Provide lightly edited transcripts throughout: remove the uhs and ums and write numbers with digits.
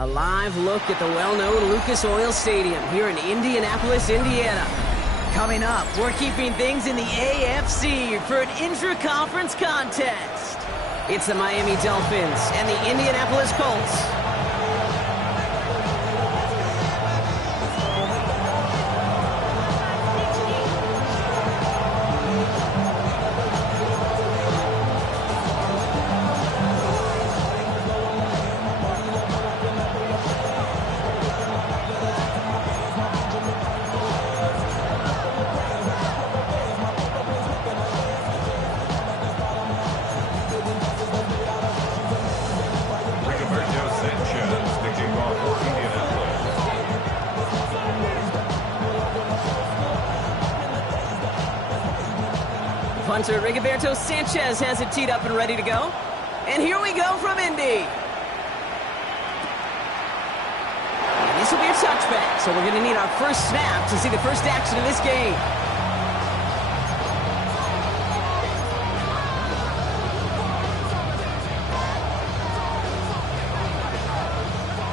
A live look at the well-known Lucas Oil Stadium here in Indianapolis, Indiana. Coming up, we're keeping things in the AFC for an intra-conference contest. It's the Miami Dolphins and the Indianapolis Colts. Punter Rigoberto Sanchez has it teed up and ready to go. And here we go from Indy. And this will be a touchback, so we're going to need our first snap to see the first action of this game.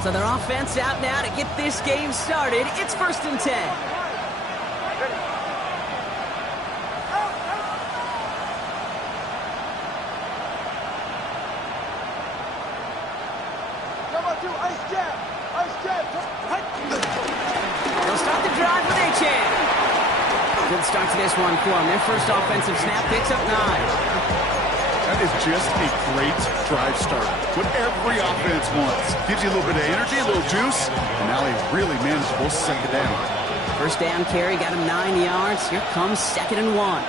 So their offense out now to get this game started. It's 1st and 10. They'll start the drive with a chance. Good start to this one for them. Their first offensive snap picks up 9. That is just a great drive start. What every offense wants. Gives you a little bit of energy, a little juice, and now a really manageable 2nd down. First down carry got him 9 yards. Here comes 2nd and 1.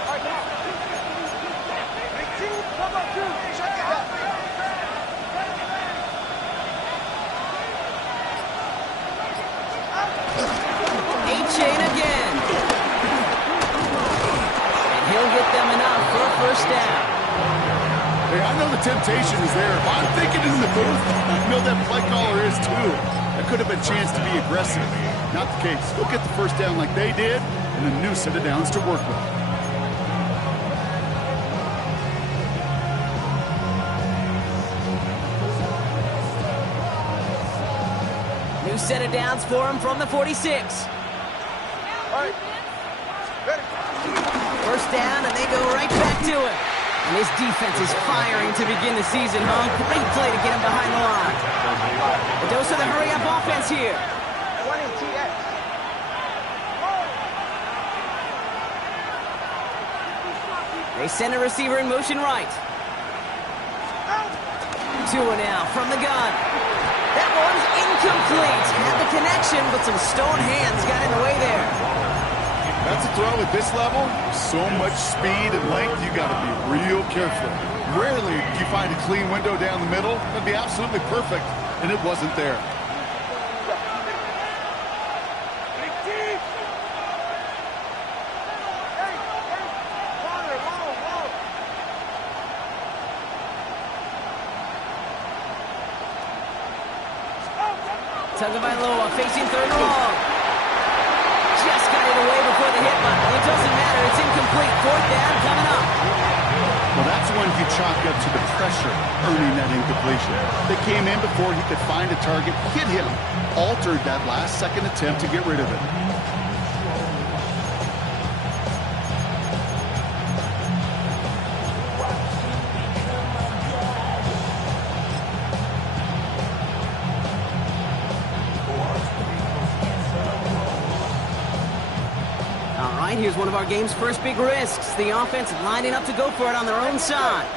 A-chain again. And he'll get them enough for a first down. Hey, I know the temptation is there. If I'm thinking in the booth, I know that play caller is too. That could have been a chance to be aggressive. Not the case. Go get the first down like they did, and a new set of downs to work with. New set of downs for him from the 46. First down, and they go right back to it. And his defense is firing to begin the season, huh? Great play to get him behind the line. A dose of the hurry-up offense here. They send a receiver in motion right. Tua now from the gun. That one's incomplete. Had the connection, but some stone hands got in the way there. That's a throw at this level. So much speed and length, you got to be real careful. Rarely do you find a clean window down the middle. That'd be absolutely perfect, and it wasn't there. Tagovailoa facing 3rd and long. Just got it away before the hit button. It doesn't matter. It's incomplete. 4th down coming up. Well, that's one you chalk up to the pressure earning that incompletion. They came in before he could find a target, hit him, altered that last-second attempt to get rid of it. Here's one of our game's first big risks. The offense lining up to go for it on their own side.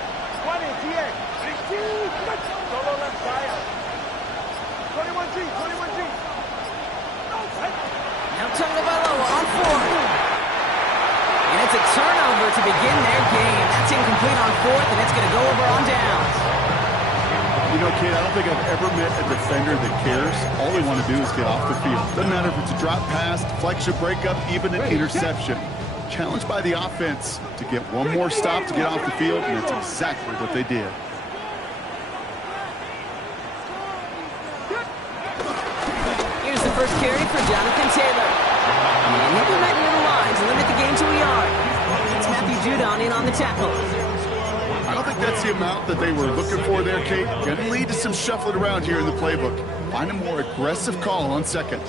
Now Tagovailoa on 4th. And it's a turnover to begin their game. That's incomplete on 4th, and it's going to go over on downs. You know, kid, I don't think I've ever met a defender that cares. All they want to do is get off the field. Doesn't matter if it's a drop pass, deflection, breakup, even an interception. challenged by the offense to get one more stop to get off the field, and that's exactly what they did. Here's the first carry for Jonathan Taylor. And he'll be right near the line to limit the game to a yard. It's Matthew Judon in on the tackle. I don't think that's the amount that they were looking for there, Kate. Going to lead to some shuffling around here in the playbook. Find a more aggressive call on second.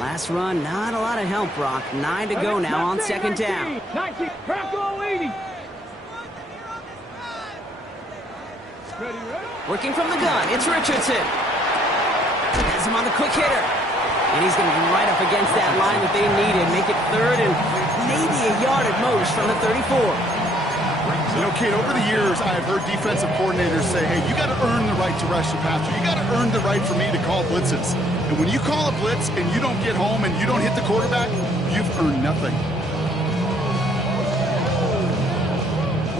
Last run, not a lot of help, Brock. 9 to go now on second down. 90, crack goal 80. Working from the gun, it's Richardson. Has him on the quick hitter. And he's going to be right up against that line that they needed. Make it third and maybe a yard at most from the 34. You know, Kate, over the years, I have heard defensive coordinators say, hey, you got to earn the right to rush the passer. You got to earn the right for me to call blitzes. And when you call a blitz and you don't get home and you don't hit the quarterback, you've earned nothing.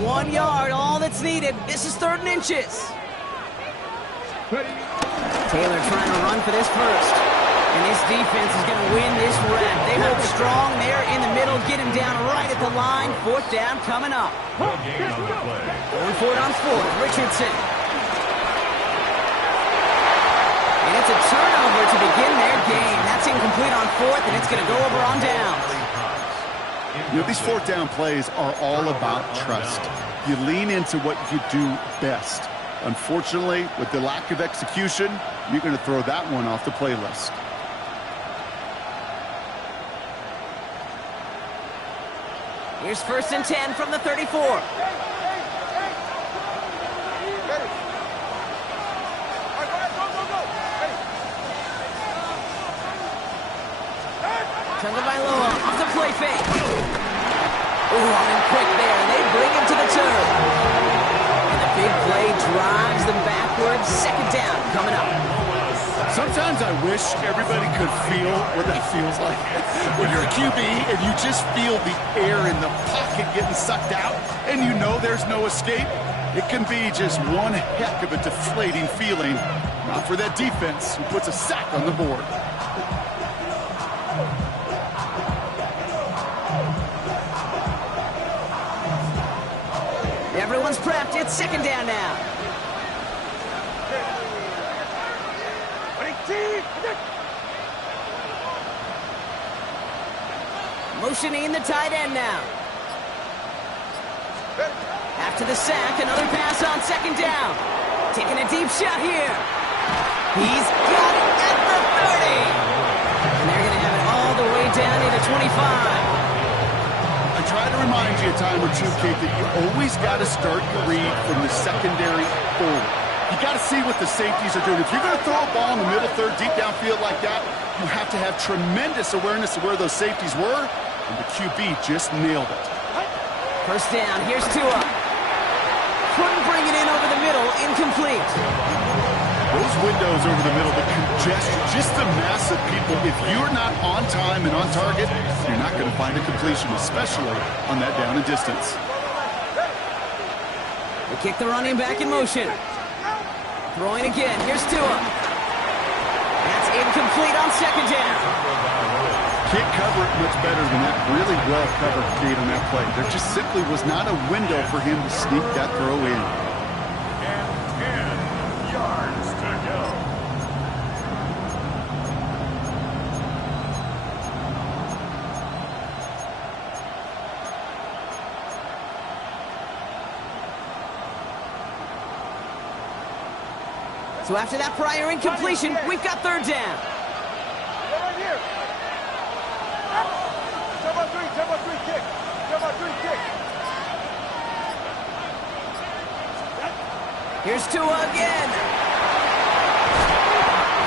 1 yard, all that's needed. This is 3rd and inches. Taylor trying to run for this first. And this defense is going to win this rep. They hold strong there in the middle, get him down right at the line. 4th down coming up. Going for it on 4th, Richardson. And it's a turnover to begin their game. That's incomplete on 4th, and it's going to go over on downs. You know, these 4th down plays are all about trust. You lean into what you do best. Unfortunately, with the lack of execution, you're going to throw that one off the playlist. Here's 1st and 10 from the 34. Tagovailoa off the play fake. Ooh, on him quick there. They bring him to the turf. And the big play drives them backwards. 2nd down coming up. Sometimes I wish everybody could feel what that feels like. When you're a QB and you just feel the air in the pocket getting sucked out and you know there's no escape, it can be just one heck of a deflating feeling. Not for that defense who puts a sack on the board. Everyone's prepped. It's 2nd down now. Motioning the tight end now. After the sack, another pass on 2nd down. Taking a deep shot here. He's got it at the 30. And they're going to have it all the way down to the 25. I try to remind you a time or two, Kate, that you always got to start your read from the secondary forward. You got to see what the safeties are doing. If you're going to throw a ball in the middle third, deep downfield like that, you have to have tremendous awareness of where those safeties were, and the QB just nailed it. 1st down, here's Tua. Couldn't bring it in over the middle, incomplete. Those windows over the middle, the congestion, just the mass of people, if you're not on time and on target, you're not going to find a completion, especially on that down and distance. They kick the running back in motion. Throwing again. Here's Tua. That's incomplete on 2nd down. Can't cover it much better than that. Really well covered, Kate, on that play. There just simply was not a window for him to sneak that throw in. And 10 yards to go. So after that prior incompletion, we've got 3rd down. Right here. 10-by-3 kick. 10-by-3 kick. Here's Tua again.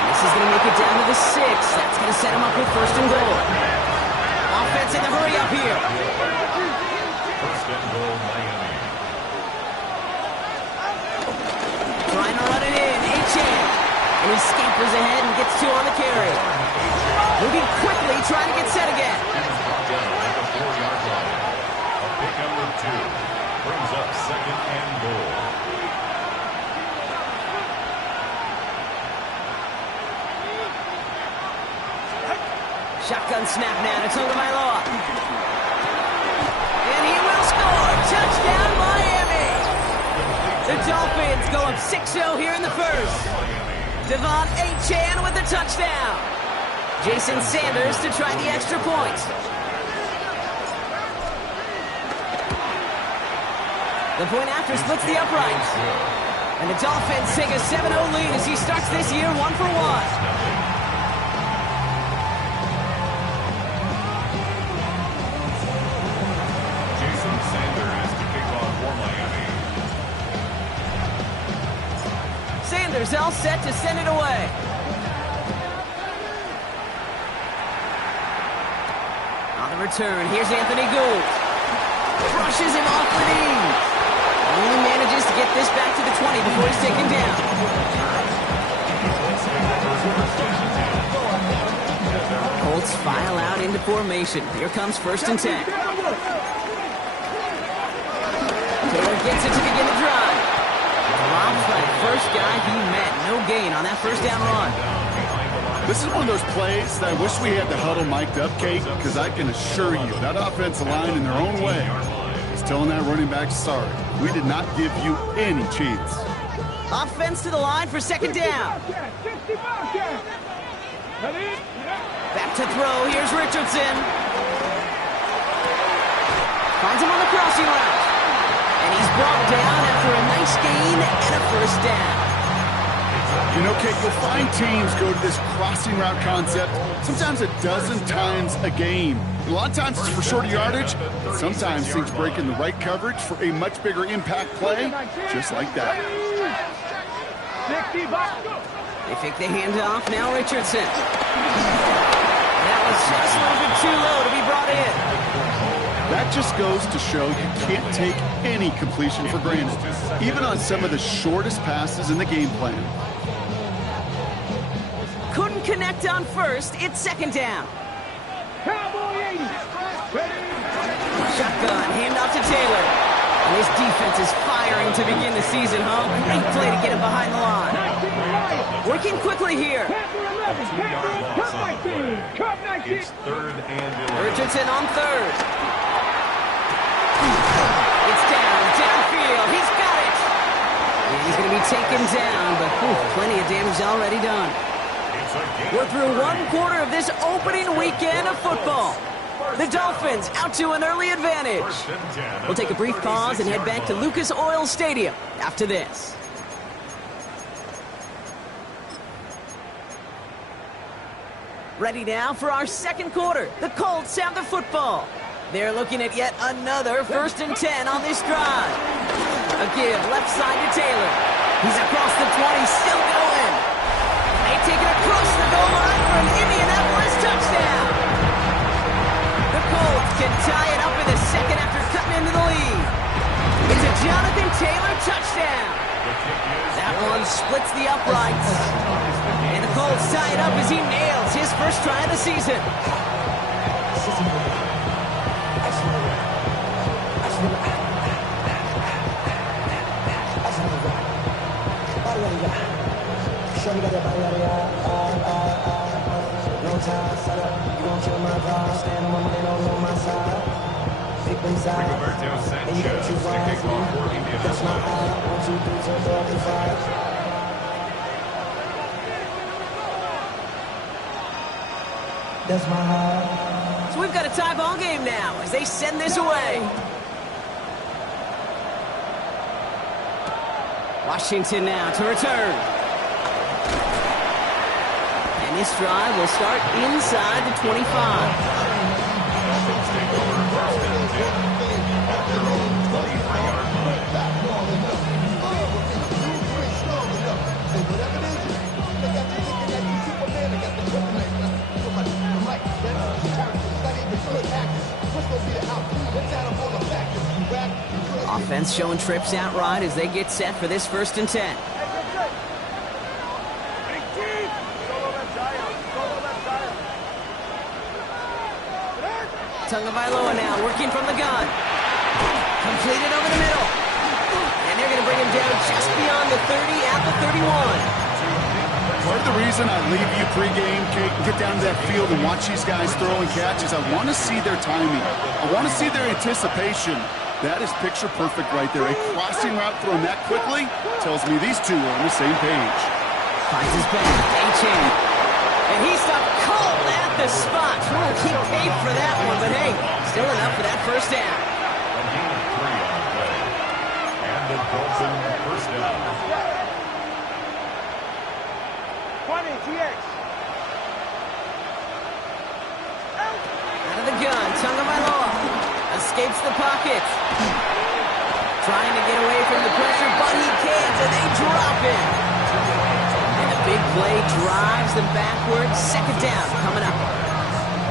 This is going to make it down to the 6. That's going to set him up with 1st and goal. Offense in the hurry up here. 1st and goal, Miami. Trying to run it in. A-Chan. And he scampers ahead and gets 2 on the carry. Moving quickly, trying to get set again. Down at the 4-yard line. A pickup of 2. Brings up 2nd and goal. Shotgun snap now to Tagovailoa. The Dolphins go up 6-0 here in the first. Devon Achane with the touchdown. Jason Sanders to try the extra point. The point after splits the uprights. And the Dolphins take a 7-0 lead as he starts this year 1-for-1. Sanders all set to send it away. On the return, here's Anthony Gould. Crushes him off the knee. Only manages to get this back to the 20 before he's taken down. Colts file out into formation. Here comes 1st and 10. Taylor gets it to begin the drive. Drops by the first guy he met. No gain on that first down run. This is one of those plays that I wish we had the huddle mic'd up, Kate, because I can assure you that offensive line in their own way is telling that running back, sorry, we did not give you any chance. Offense to the line for 2nd down. Back to throw. Here's Richardson. Finds him on the crossing route. And he's brought down after a nice gain and a first down. You know, Kate, you'll find teams go to this crossing route concept sometimes a dozen times a game. A lot of times it's for shorter yardage, but sometimes things break in the right coverage for a much bigger impact play, just like that. They fake the handoff. Now Richardson. That was just a little bit too low to be brought in. That just goes to show you can't take any completion for granted, even on some of the shortest passes in the game plan. Couldn't connect on first. It's 2nd down. Shotgun, handoff to Taylor. And his defense is firing to begin the season, huh? Great play to get him behind the line. Working quickly here. It's 3rd and 11. Richardson on 3rd. It's downfield. He's got it. And he's going to be taken down, but plenty of damage already done. We're through 1 quarter of this opening weekend of football. The Dolphins out to an early advantage. We'll take a brief pause and head back to Lucas Oil Stadium after this. Ready now for our 2nd quarter. The Colts have the football. They're looking at yet another 1st and 10 on this drive. A give left side to Taylor. He's across the 20, still going. They take it across the goal line for an Indianapolis touchdown. The Colts can tie it up in the 2nd after cutting into the lead. It's a Jonathan Taylor touchdown. That one splits the uprights. And the Colts tie it up as he nails his first try of the season. Rigoberto Sanchez to kick off for So we've got a tie ball game now as they send this away. Washington now to return. And this drive will start inside the 25. Offense showing trips out right as they get set for this 1st and 10. Tagovailoa now working from the gun. Completed over the middle. And they're going to bring him down just beyond the 30 at the 31. Part of the reason I leave you pregame, Kate, and get down to that field and watch these guys throw and catch is I want to see their timing. I want to see their anticipation. That is picture perfect right there. A crossing route thrown that quickly tells me these two are on the same page. Finds his back, A-chain. And he stopped cold at the spot. We'll keep paid for that one, but hey, still enough for that first down. A gain of 3 on the play. And the Dolphin first down. 20, TX. Out of the gun, Tagovailoa escapes the pocket. Trying to get away from the pressure, but he can't, and they drop him. And a big play drives them backwards. Second down coming up.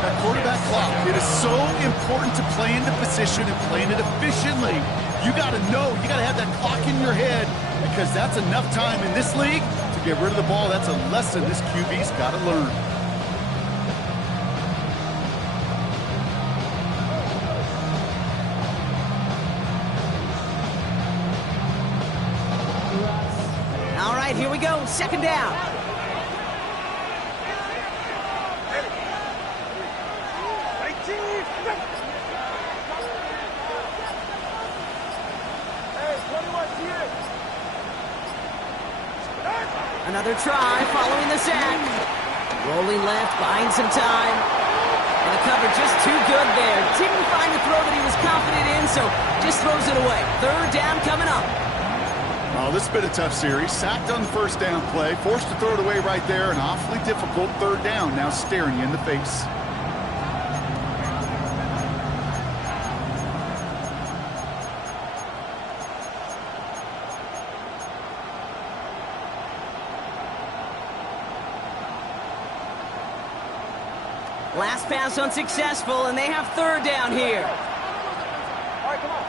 That quarterback clock, it is so important to play into position and playing it efficiently. You got to know, you got to have that clock in your head because that's enough time in this league to get rid of the ball. That's a lesson this QB's got to learn. All right, here we go. Second down. Another try following the sack. Rolling left, buying some time. And the cover just too good there. Didn't find the throw that he was confident in, so just throws it away. Third down coming up. Oh, this has been a tough series. Sacked on the first down play. Forced to throw it away right there. An awfully difficult third down now staring you in the face. Last pass unsuccessful, and they have third down here. All right, come on.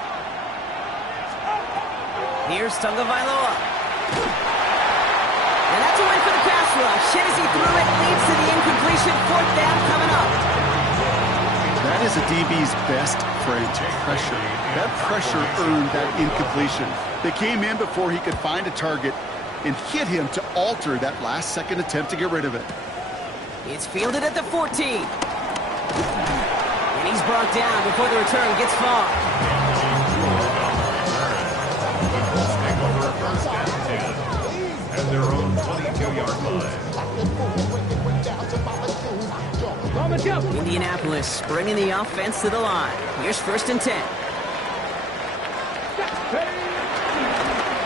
Here's Tagovailoa. And that's a win for the pass rush. Hennessy threw it, leads to the incompletion. Fourth down coming up. That is a DB's best friend, pressure. That pressure earned that incompletion. They came in before he could find a target and hit him to alter that last-second attempt to get rid of it. It's fielded at the 14. And he's brought down before the return gets far. Take over first and 10. And their own 22-yard line. Indianapolis bringing the offense to the line. Here's first and 10.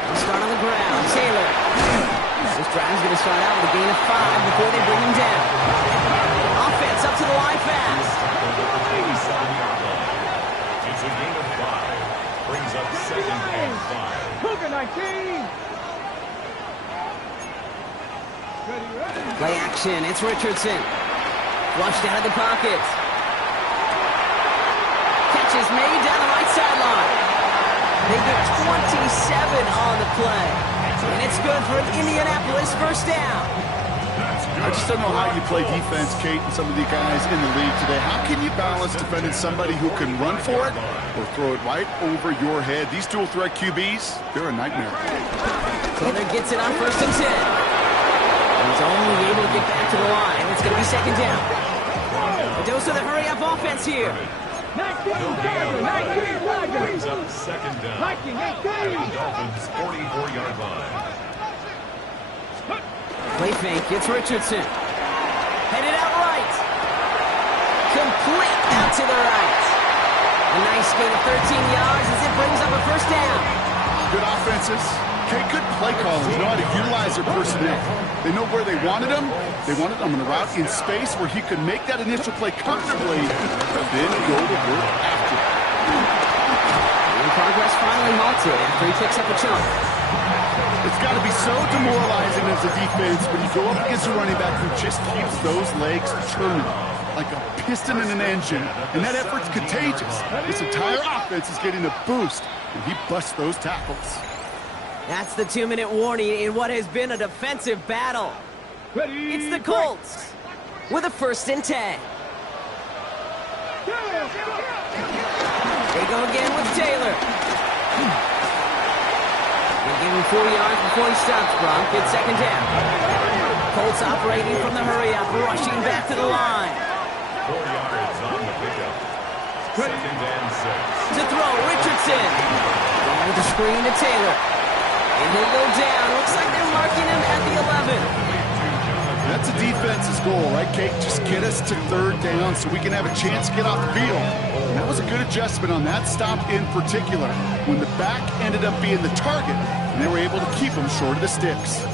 He'll start on the ground. Taylor. This drive's going to start out with a gain of 5 before they bring him down. Offense up to the line fast. It's a gain of 5. Brings up second and 5. Cougar 19. Play action. It's Richardson. Flushed out of the pocket. Catch is made down the right sideline. They get 27 on the play. And it's good for an Indianapolis first down. I just don't know how you play defense, Kate, and some of the guys in the league today. How can you balance defending somebody who can run for it or throw it right over your head? These dual-threat QBs, they're a nightmare. Taylor gets it on first and 10. He's only able to get back to the line. It's going to be second down. A dose of the hurry-up offense here. 19. Brings up second down. 19, 18. Dolphins 44-yard line. Play fake. It's Richardson. Headed out right. Complete out to the right. A nice gain of 13 yards as it brings up a first down. Good offenses. Okay, good play callers know how to utilize their personnel. They know where they wanted them. They wanted them on the route in space where he could make that initial play comfortably, but then go to work after. Progress finally halted after he picks up a chunk. It's got to be so demoralizing as a defense when you go up against a running back who just keeps those legs churning like a piston in an engine, and that effort's contagious. This entire offense is getting a boost, and he busts those tackles. That's the 2-minute warning in what has been a defensive battle. It's the Colts with a first and 10. They go again with Taylor. They give him 4 yards before he stops, Bronk. It's second down. Colts operating from the hurry-up, rushing back to the line. 4 yards on the pickup. Second and 6. To throw, Richardson. Going with the screen to Taylor. And he'll go down. Looks like they're marking him at the 11. That's a defense's goal, right, Kate? Just get us to third down so we can have a chance to get off the field. And that was a good adjustment on that stop in particular, when the back ended up being the target, and they were able to keep him short of the sticks.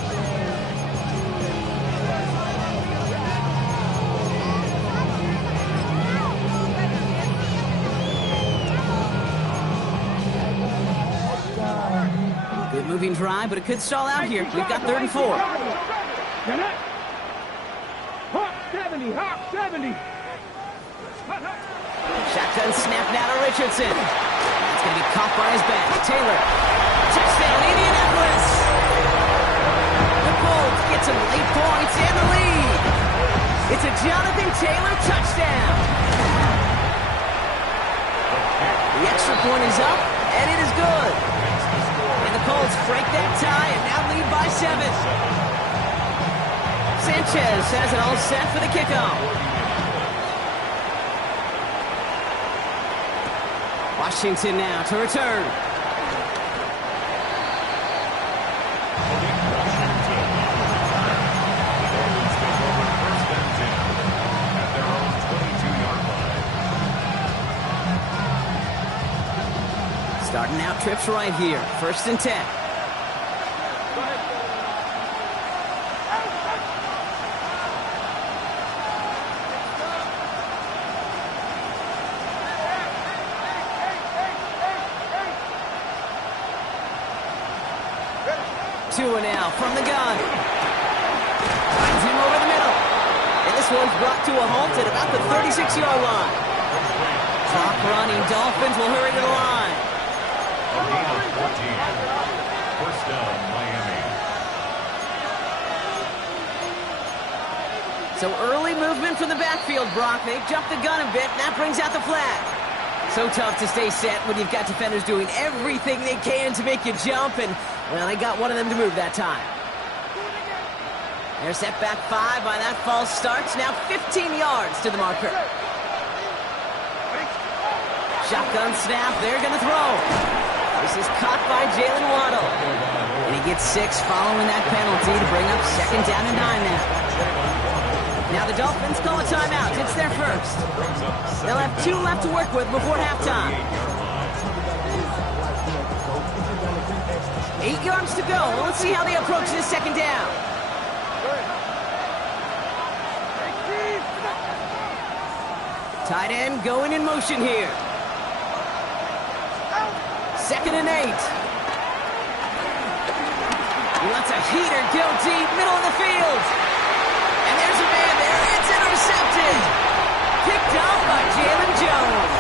Good moving drive, but it could stall out here. We've got 3rd and 4. Hawk 70, Hawk 70. Shotgun snap now to Richardson. It's going to be caught by his back. Taylor. Touchdown, Indianapolis. The Colts get some late points and the lead. It's a Jonathan Taylor touchdown. The extra point is up, and it is good. And the Colts break that tie and now lead by 7. Sanchez has it all set for the kickoff. Washington now to return. Starting out trips right here. 1st and 10. Two and out from the gun. Finds him over the middle. And this one's brought to a halt at about the 36-yard line. Clock running. Dolphins will hurry to the line. A gain of 14. First down, Miami. So early movement from the backfield, Brock. They jumped the gun a bit, and that brings out the flag. So tough to stay set when you've got defenders doing everything they can to make you jump, and, well, they got one of them to move that time. They're set back 5 by that false start. Now 15 yards to the marker. Shotgun snap. They're going to throw. This is caught by Jalen Waddle. And he gets 6 following that penalty to bring up 2nd down and 9 now. Now the Dolphins call a timeout. It's their first. They'll have 2 left to work with before halftime. 8 yards to go. Well, let's see how they approach this 2nd down. Tight end going in motion here. 2nd and 8. He lets a heater go deep, middle of the field. And there's a man there. It's intercepted. Picked off by Jalen Jones.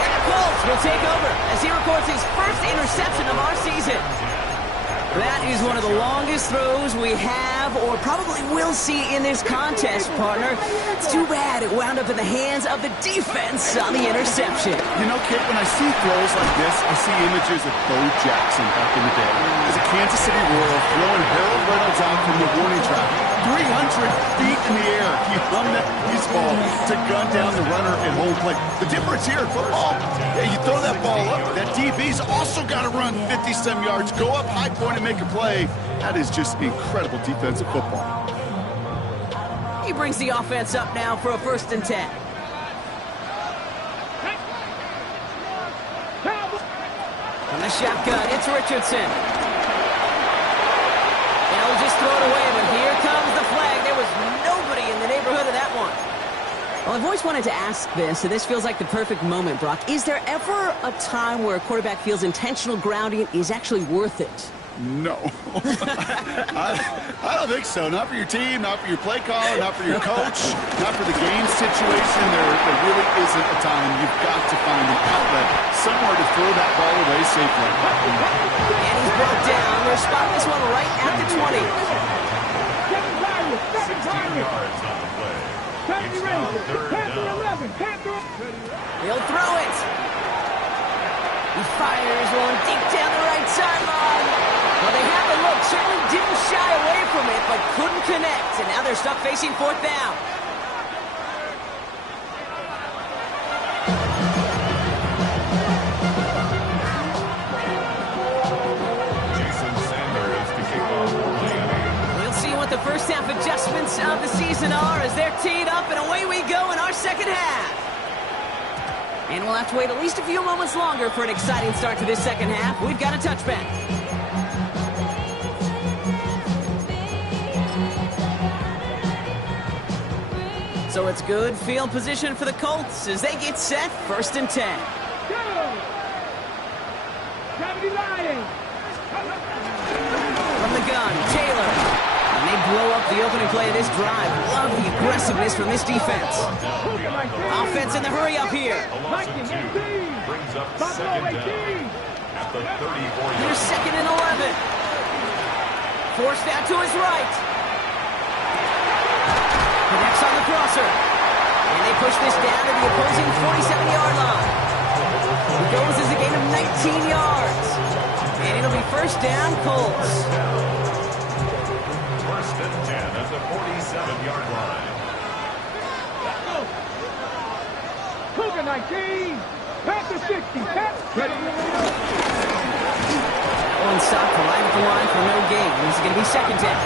And the Colts will take over as he records his first interception of our season. That is one of the longest throws we have or probably will see in this contest, partner. It's too bad it wound up in the hands of the defense on the interception. You know, Kate, when I see throws like this, I see images of Bo Jackson back in the day. As a Kansas City Royal throwing Harold Reynolds out from the warning track. 300 feet in the air, he hung that baseball to gun down the runner at home plate. The difference here in football, you throw that ball up, that DB's also got to run 50-some yards, go up high point and make a play. That is just incredible defensive football. He brings the offense up now for a 1st and 10. From the shotgun, it's Richardson. They'll just throw it away, but here comes the flag. There was nobody in the neighborhood of that one. Well, I've always wanted to ask this, and this feels like the perfect moment, Brock. Is there ever a time where a quarterback feels intentional grounding is actually worth it? No. I don't think so. Not for your team, not for your play caller, not for your coach, not for the game situation. There really isn't a time. You've got to find an outlet, somewhere to throw that ball away safely. And he's brought down. They're spotting this one right at the 20. 16 yards on the play. It's now 3rd down. He'll throw it. He fires one deep down the right sideline. Well, they had the look, certainly didn't shy away from it, but couldn't connect. And now they're stuck facing 4th down. first half adjustments of the season are as they're teed up, and away we go in our second half. And we'll have to wait at least a few moments longer for an exciting start to this second half. We've got a touchback. So it's good field position for the Colts as they get set, 1st and 10. From the gun, Taylor. And they blow up the opening play of this drive. Love the aggressiveness from this defense. Offense in the hurry up here. Brings up second down at the 34-yard. Here's 2nd and 11. Forced out to his right. Connects on the crosser. And they push this down to the opposing 47-yard line. It goes as a gain of 19 yards. And it'll be 1st down, Colts. 1st and 10 at the 47-yard line. Cougar 19. Pass to 60. Pass. Ready. One stop right at the line for no gain. This is going to be 2nd down.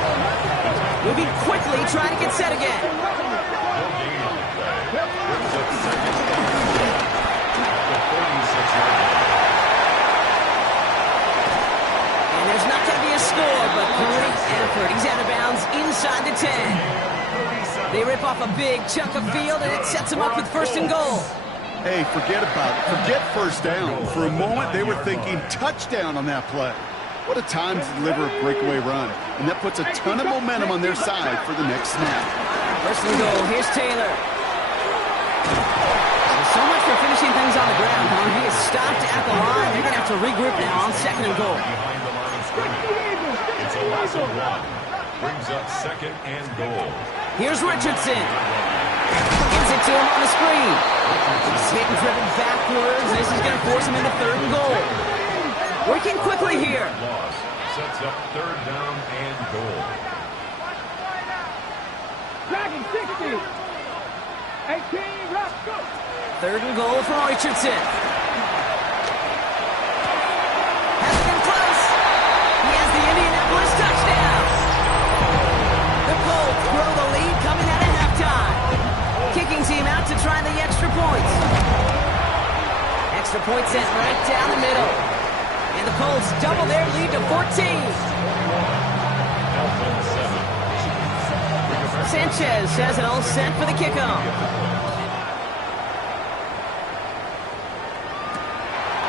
Moving quickly, trying to get set again. No gain on the play. Brings up second down at the 46-yard line. And there's not going to be a score, but great effort. He's out of bounds inside the 10. They rip off a big chunk of field, and it sets them up with 1st and goal. Hey, forget about it. Forget 1st down. For a moment, they were thinking touchdown on that play. What a time to deliver a breakaway run. And that puts a ton of momentum on their side for the next snap. 1st and goal. Here's Taylor. So much for finishing things on the ground, huh? He is stopped at the line. They're going to have to regroup now on 2nd and goal. Behind the line of scrimmage. It's a loss of 1. Brings up 2nd and goal. Here's Richardson. Gives it to him on the screen. He's hit and driven backwards. This is going to force him into 3rd and goal. Working quickly here. Loss sets up 3rd down and goal. Dragon 60. 18. Rock, go. 3rd and goal from Richardson. Has been close. He has the Indianapolis touchdown. The Colts grow the lead coming out of halftime. Kicking team out to try the extra points. Extra point sent right down the middle. And the Colts double their lead to 14. Sanchez has it all set for the kickoff.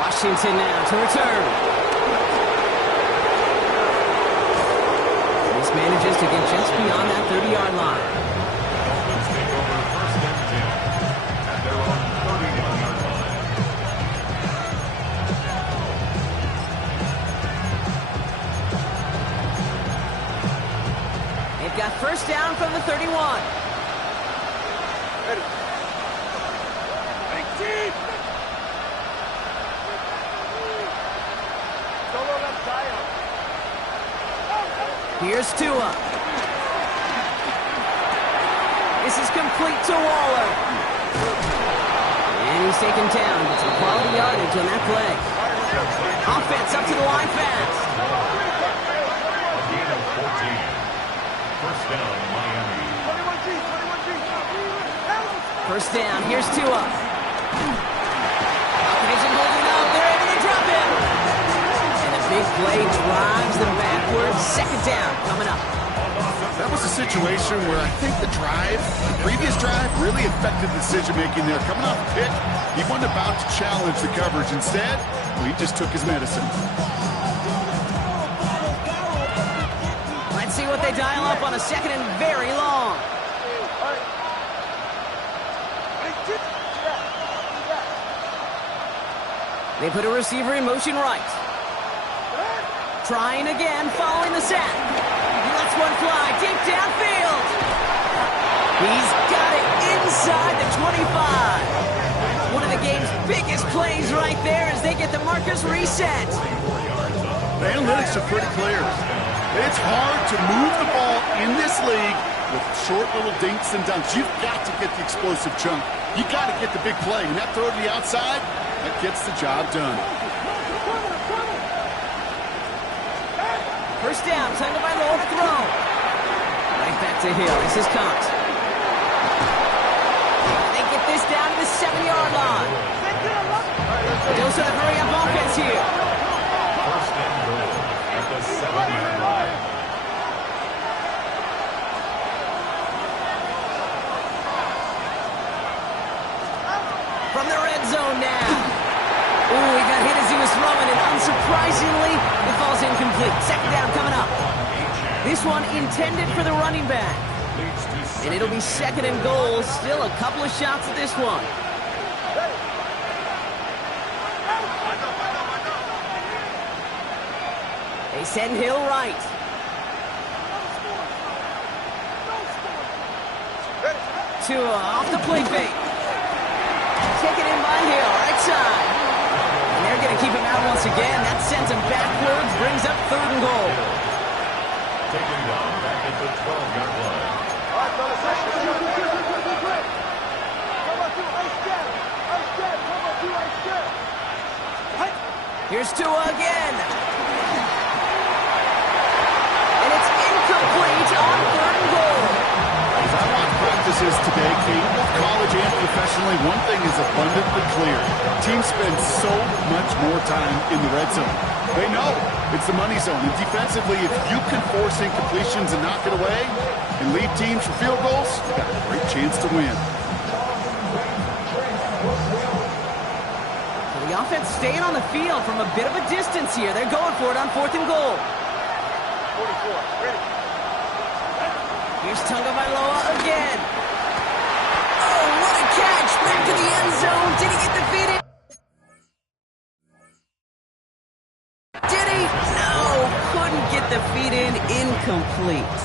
Washington now to return. This manages to get just beyond that 30-yard line. Dolphins take over 1st and 10 at their own 31-yard line. They've got 1st down from the 31. Ready. 19. Here's Tua. This is complete to Waller. And he's taken down. It's a quality yardage on that play. Offense up to the line fast. A gain of 14. 1st down, Miami. 1st down. Here's Tua. Opposition holding up. They're able to drop him. And the big play drives them backwards. 2nd down coming up. That was a situation where I think the previous drive, really affected the decision-making there. Coming off the pick, he wasn't about to challenge the coverage. Instead, he just took his medicine. Let's see what they dial up on a 2nd and very long. They put a receiver in motion right. Trying again, following the sack. He lets one fly deep downfield. He's got it inside the 25. One of the game's biggest plays right there as they get the markers reset. The analytics are pretty clear. It's hard to move the ball in this league with short little dinks and dunks. You've got to get the explosive chunk. You got to get the big play. And that throw to the outside, that gets the job done. 1st down, time to by Lowe to throw. Back to Hill. This is Cox. They get this down to the 7-yard line. They also have hurry-up offense here. First and goal at the 7-yard line. From the red zone now. Ooh, he got hit as he was throwing, and unsurprisingly, it falls incomplete. Second down coming up. This one intended for the running back. And it'll be second and goal. Still a couple of shots at this one. They send Hill right. Tua off the play fake. Taken in by Hill, right side. And they're going to keep him out once again. That sends him backwards, brings up third and goal. Taken down back at the 12-yard line. Here's Tua again. And it's incomplete on third and goal. As I watch practices today, Kate, both college and professionally, one thing is abundantly clear. Teams spend so much more time in the red zone. They know it's the money zone. And defensively, if you can force incompletions and knock it away and lead teams for field goals, you've got a great chance to win. The offense staying on the field from a bit of a distance here. They're going for it on fourth and goal. 44, ready. Here's Tagovailoa again. Oh, what a catch. Back to the end zone. Did he get the feet in? Did he? No, couldn't get the feet in. Incomplete.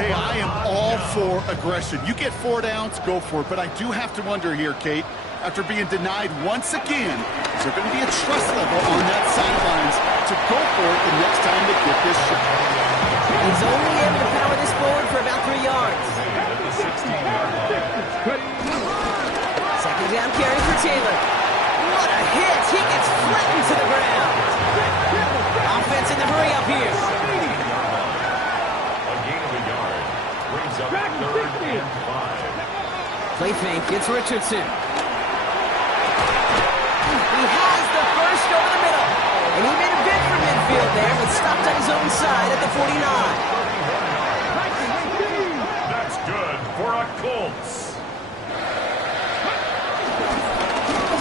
Hey, I am all for aggression. You get 4 downs, go for it. But I do have to wonder here, Kate, after being denied once again, is there going to be a trust level on that sidelines to go for it the next time they get this shot? He's only able to power this forward for about 3 yards. Second down carry for Taylor. What a hit. He gets flattened to the ground. Offense in the hurry up here. A gain of a yard. Brings up third and 5. Play fake. It's Richardson. He has the first over the middle. And he made a bid for midfield there, but stopped on his own side at the 49. That's good for a Colts.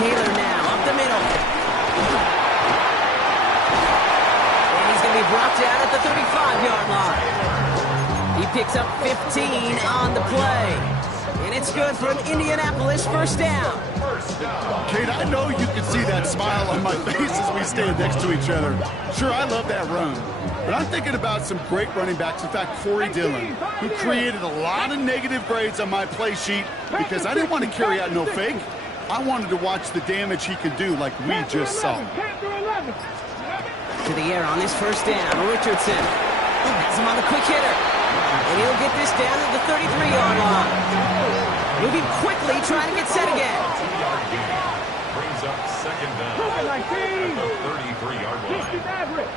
Taylor now up the middle. And he's going to be brought down at the 35-yard line. He picks up 15 on the play. And it's good for an Indianapolis first down. Kate, I know you can see that smile on my face as we stand next to each other. Sure, I love that run. But I'm thinking about some great running backs. In fact, Corey Dillon, who created a lot of negative grades on my play sheet because I didn't want to carry out no fake. I wanted to watch the damage he could do like we just saw. To the air on this first down. Richardson has him on the quick hitter. And he'll get this down to the 33-yard line. Moving quickly, trying to get set again. Brings up second down at the 33-yard line. 60 Maverick.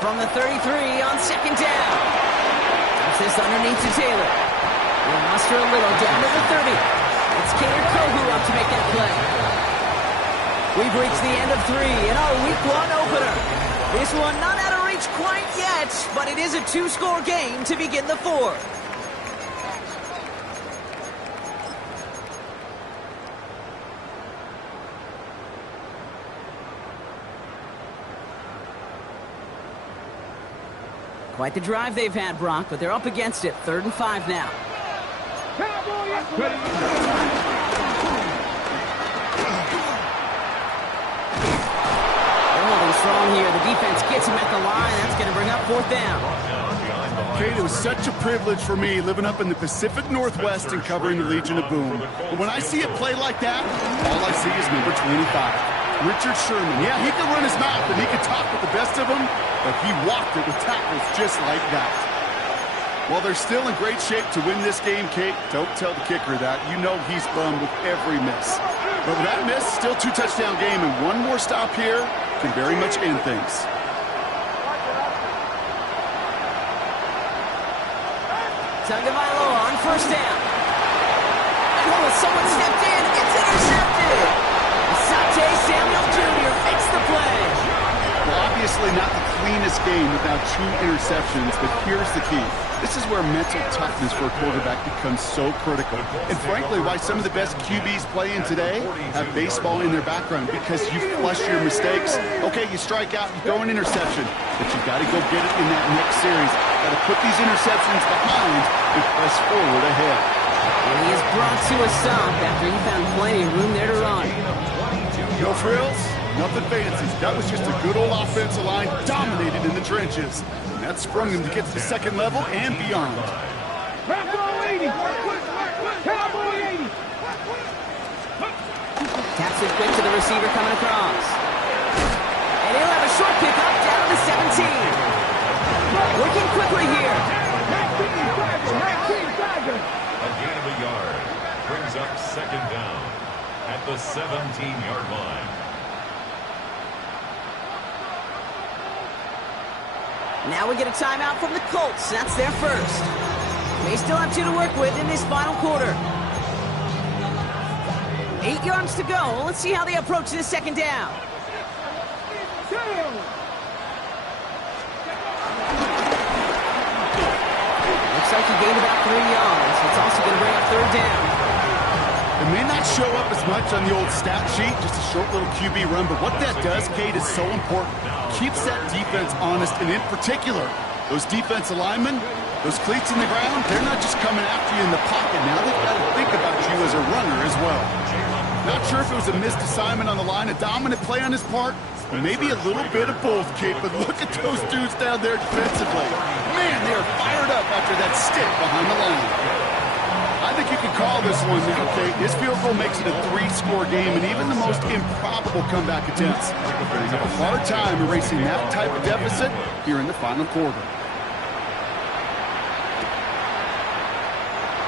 From the 33 on second down. Puts this underneath to Taylor. We'll muster a little down to the 30. It's Kader Kohu up to make that play. We've reached the end of 3 in our Week 1 opener. This one not out of reach quite yet, but it is a 2-score game to begin the 4th. Quite the drive they've had, Brock, but they're up against it. 3rd and 5 now. They're holding strong here. The defense gets him at the line. That's going to bring up 4th down. Kate, it was such a privilege for me living up in the Pacific Northwest and covering the Legion of Boom. But when I see it play like that, all I see is number 25. Richard Sherman. Yeah, he can run his mouth and he can talk with the best of them, but he walked it with tackles just like that. While they're still in great shape to win this game, Kate, don't tell the kicker that. You know he's bummed with every miss. But with that miss, still 2-touchdown game, and one more stop here can very much end things. Tagovailoa on first down. Oh, someone stepped in. It's intercepted. Asante Samuel Jr. makes the play. Well, obviously not the cleanest game without 2 interceptions, but here's the key. This is where mental toughness for a quarterback becomes so critical. And frankly, why some of the best QBs playing today have baseball in their background, because you flush your mistakes. Okay, you strike out, you throw an interception, but you got to go get it in that next series. Got to put these interceptions behind and press forward ahead. And he is brought to a stop after he found plenty of room there to run. No frills, nothing fancy. That was just a good old offensive line dominated in the trenches. And that sprung him to get to the second level and beyond. Cowboy 80. Cowboy 80. Taps it quick to the receiver coming across. And he'll have a short pickup down to the 17. Working quickly here. 19 Tigers. A gain of a yard. Brings up second down at the 17-yard line. Now we get a timeout from the Colts. That's their first. They still have 2 to work with in this final quarter. 8 yards to go. Let's see how they approach this second down. Looks like he gained about 3 yards. It's also going to bring up third down. It may not show up as much on the old stat sheet, just a short little QB run, but what that does, Kate, is so important. Keeps that defense honest, and in particular, those defensive linemen, those cleats in the ground, they're not just coming after you in the pocket. Now they've got to think about you as a runner as well. Not sure if it was a missed assignment on the line, a dominant play on his part, or maybe a little bit of both, Kate, but look at those dudes down there defensively. Man, they are fired up after that stick behind the line. I think you can call this one now, Kate. This field goal makes it a 3-score game, and even the most improbable comeback attempts are going to have a hard time erasing that type of deficit here in the final quarter.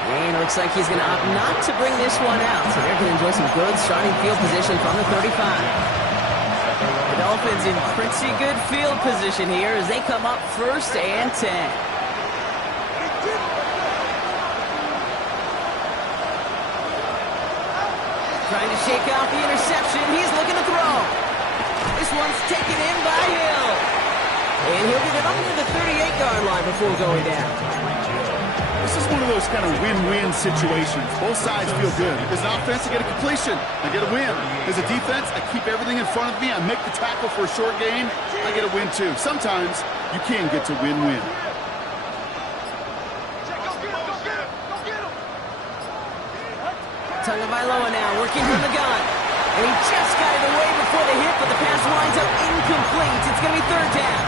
And it looks like he's going to opt not to bring this one out, so they're going to enjoy some good starting field position from the 35. The Dolphins in pretty good field position here as they come up first and 10. Trying to shake out the interception. He's looking to throw. This one's taken in by Hill. And he'll get it up to the 38-yard line before going down. This is one of those kind of win-win situations. Both sides feel good. As an offense, I get a completion. I get a win. As a defense, I keep everything in front of me. I make the tackle for a short gain. I get a win, too. Sometimes you can get to win-win. Tagovailoa now working from the gun. And he just got it away before the hit, but the pass winds up incomplete. It's going to be third down.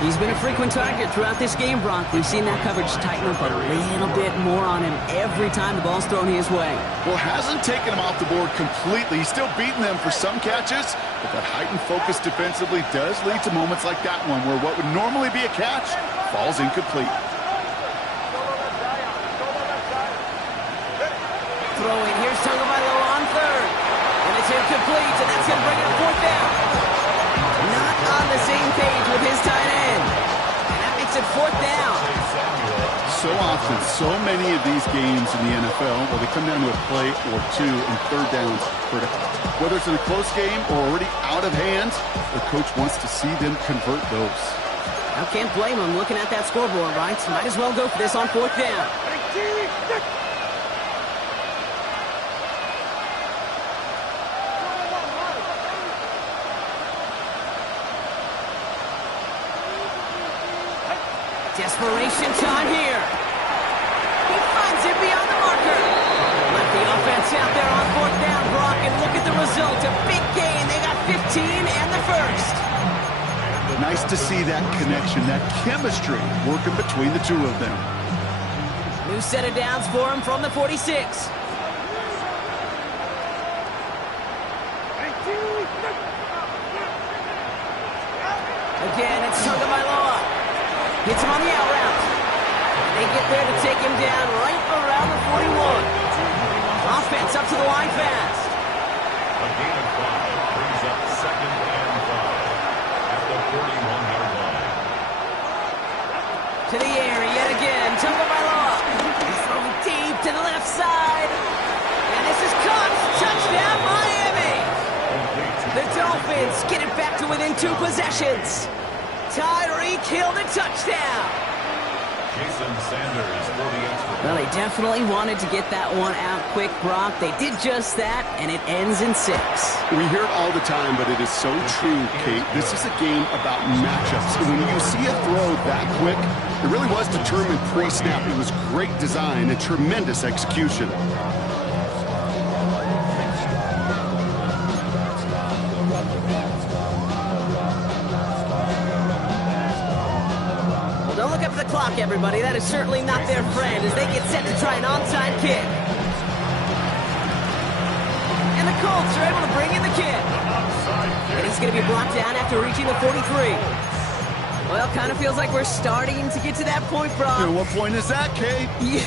He's been a frequent target throughout this game, Brock. We've seen that coverage tighten up a little bit more on him every time the ball's thrown his way. Well, hasn't taken him off the board completely. He's still beating them for some catches, but that heightened focus defensively does lead to moments like that one where what would normally be a catch falls incomplete. Throwing, here's Tagovailoa on third. And it's incomplete, and that's going to bring it up fourth down. Not on the same page with his tight end. And that makes it fourth down. So often, so many of these games in the NFL, where they come down to a play or two and third downs critical. Whether it's in a close game or already out of hand, the coach wants to see them convert those. I can't blame him looking at that scoreboard, right? Might as well go for this on fourth down. Desperation time here. He finds it beyond the marker. Let the offense out there on fourth down, Brock, and look at the result. A big gain. They got 15 and the first. Nice to see that connection, that chemistry working between the two of them. New set of downs for him from the 46. Again, it's Tagovailoa. Hits him on the out route. They get there to take him down right around the 41. Offense up to the line fast. A gain of 5 brings up second and 5 at the 41-yard line. To the air yet again. Tagovailoa Dolphins get it back to within 2 possessions. Tyreek Hill the touchdown. Jason Sanders for the extra. Well, they definitely wanted to get that one out quick, Brock. They did just that, and it ends in 6. We hear it all the time, but it is so true, Kate. This is a game about matchups. And when you see a throw that quick, it really was determined pre-snap. It was great design and tremendous execution. Don't look up at the clock, everybody. That is certainly not their friend as they get set to try an onside kick. And the Colts are able to bring in the kick. And he's going to be blocked down after reaching the 43. Well, kind of feels like we're starting to get to that point, Brock. And what point is that, Kate? You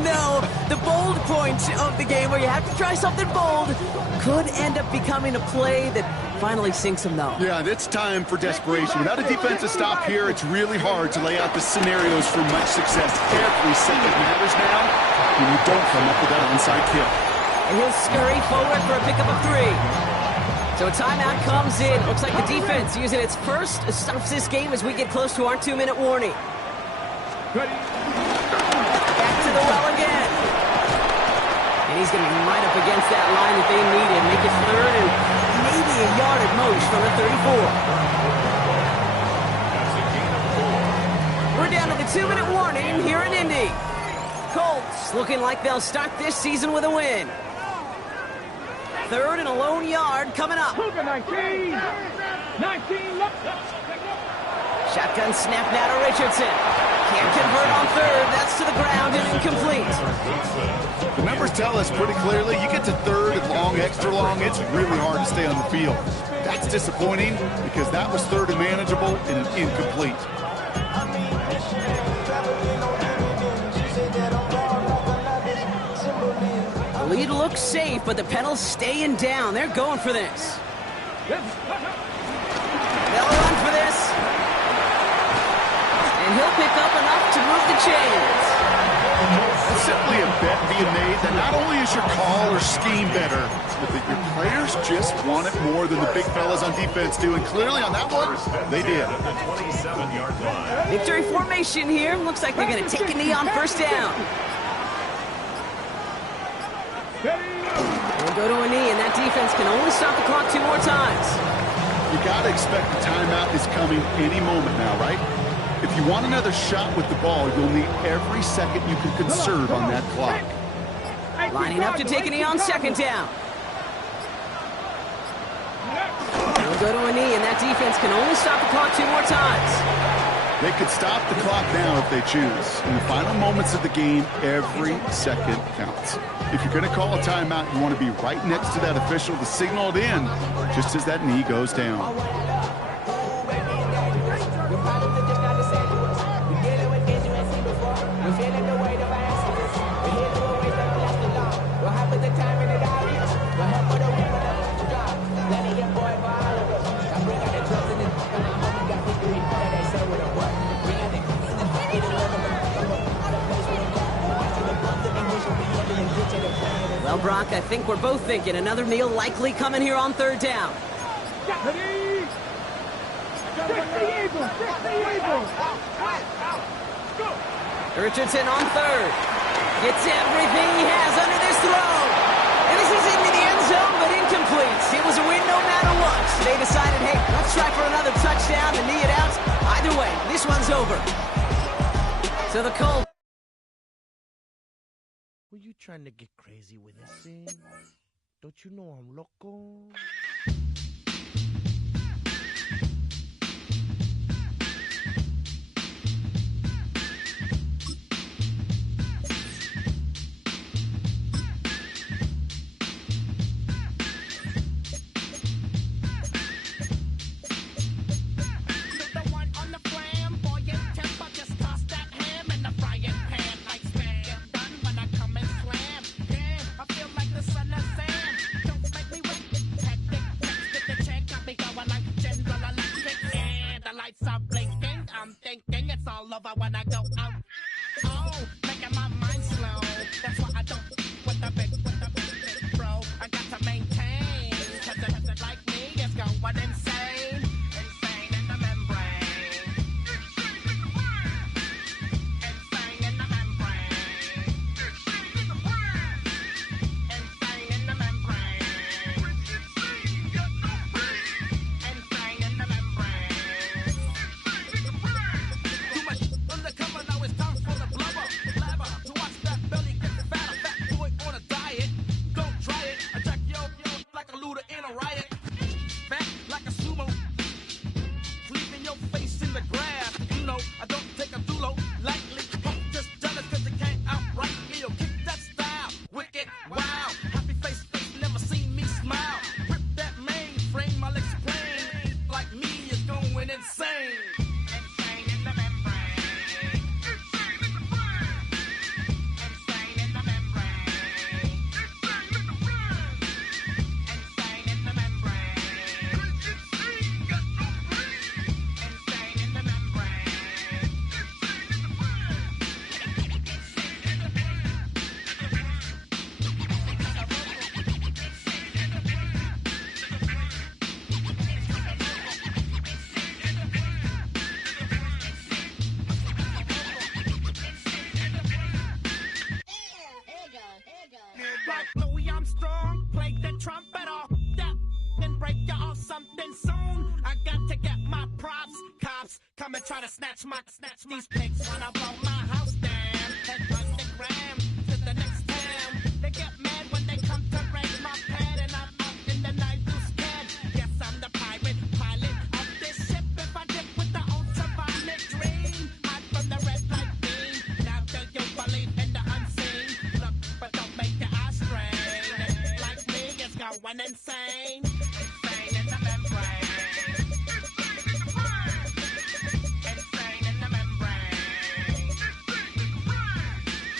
know, the bold point of the game where you have to try something bold could end up becoming a play that finally sinks them, though. Yeah, it's time for desperation. Without a defensive stop here, it's really hard to lay out the scenarios for much success. Every second matters now when you don't come up with that onside kick. And he'll scurry forward for a pickup of 3. So a timeout comes in. Looks like the defense using its first stops this game as we get close to our 2-minute warning. Back to the well again. And he's going to be right up against that line that they need and make it 3rd and maybe a yard at most from the 34. We're down to the 2-minute warning here in Indy. Colts looking like they'll start this season with a win. 3rd and a lone yard coming up. 19. 19. Shotgun snap now to Richardson. Can't convert on 3rd. That's to the ground and incomplete. The numbers tell us pretty clearly, you get to 3rd and long, extra long, it's really hard to stay on the field. That's disappointing because that was 3rd and manageable and incomplete. The lead looks safe, but the pedal's staying down. They're going for this. They'll run for this. And he'll pick up enough to move the chains. It's simply a bet being made that not only is your call or scheme better, but that your players just want it more than the big fellas on defense do. And clearly on that one, they did. Victory formation here. Looks like they're going to take a knee on 1st down. We'll go to a knee, and that defense can only stop the clock 2 more times. You got to expect the timeout is coming any moment now, right? If you want another shot with the ball, you'll need every second you can conserve on that clock. Lining up to take a knee on 2nd down. We'll go to a knee, and that defense can only stop the clock 2 more times. They could stop the clock now if they choose. In the final moments of the game, every second counts. If you're going to call a timeout, you want to be right next to that official to signal it in just as that knee goes down. Well, Brock, I think we're both thinking another kneel likely coming here on 3rd down. Richardson on 3rd. Gets everything he has under this throw. And this is into the end zone, but incomplete. It was a win no matter what. They decided, hey, let's try for another touchdown and knee it out. Either way, this one's over. So the Colts. Were you trying to get crazy with this thing? Don't you know I'm loco? What insane, insane. Like Louis Armstrong, play the trumpet off that and break you off something soon. I got to get my props. Cops come and try to snatch these pigs when I blow my house down. Head on the ground.